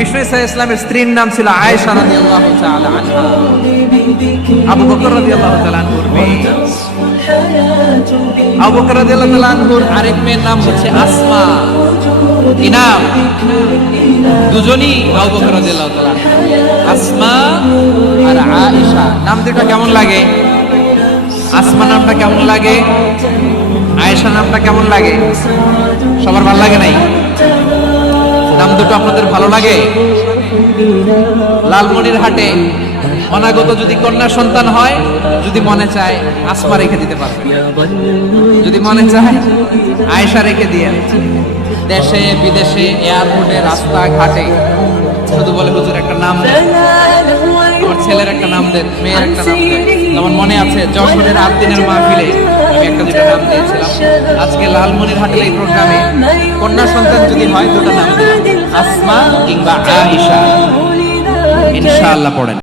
বিষ্ণু ইসা ইসলামের স্ত্রীর নাম ছিল আয়েশা রাদিয়াল্লাহু তাআলা আনহা। আবু বকর রাদিয়াল্লাহু তাআলা আনহুর মেয়ে। আবু বকর রাদিয়াল্লাহু তাআলা আনহুর আরেক মেয়ের নাম হচ্ছে আসমা। কি নাম? দুজনই আবু বকর রাদিয়াল্লাহু তাআলা আনহু। আসমা আর আয়েশা নাম দুটো কেমন লাগে? আসমা নামটা কেমন লাগে? আয়েশা নামটা কেমন লাগে? সবার ভালো লাগে নাই? নাম দুটো আপনাদের ভালো লাগে? লালমনিরহাটে অনাগত যদি কন্যা সন্তান হয়, যদি মনে চায় আসমা রেখে দিতে পারবে, যদি মনে চায় আয়েশা রেখে দিয়ে। দেশে বিদেশে এয়ারপোর্টে রাস্তাঘাটে শুধু বলে হুজুর একটা নাম দেন, আমার ছেলের একটা নাম দেন, মেয়ের একটা নাম দেন। আমার মনে আছে যশোরের 8 দিনের মাহফিলে আমি একটা দুটো নাম দিয়েছিলাম। আজকে লালমনিরহাটের এই প্রোগ্রামে কন্যা সন্তান যদি হয় দুটো নাম দেন, আসমা কিংবা আয়েশা। ইনশাআল্লাহ পড়েন।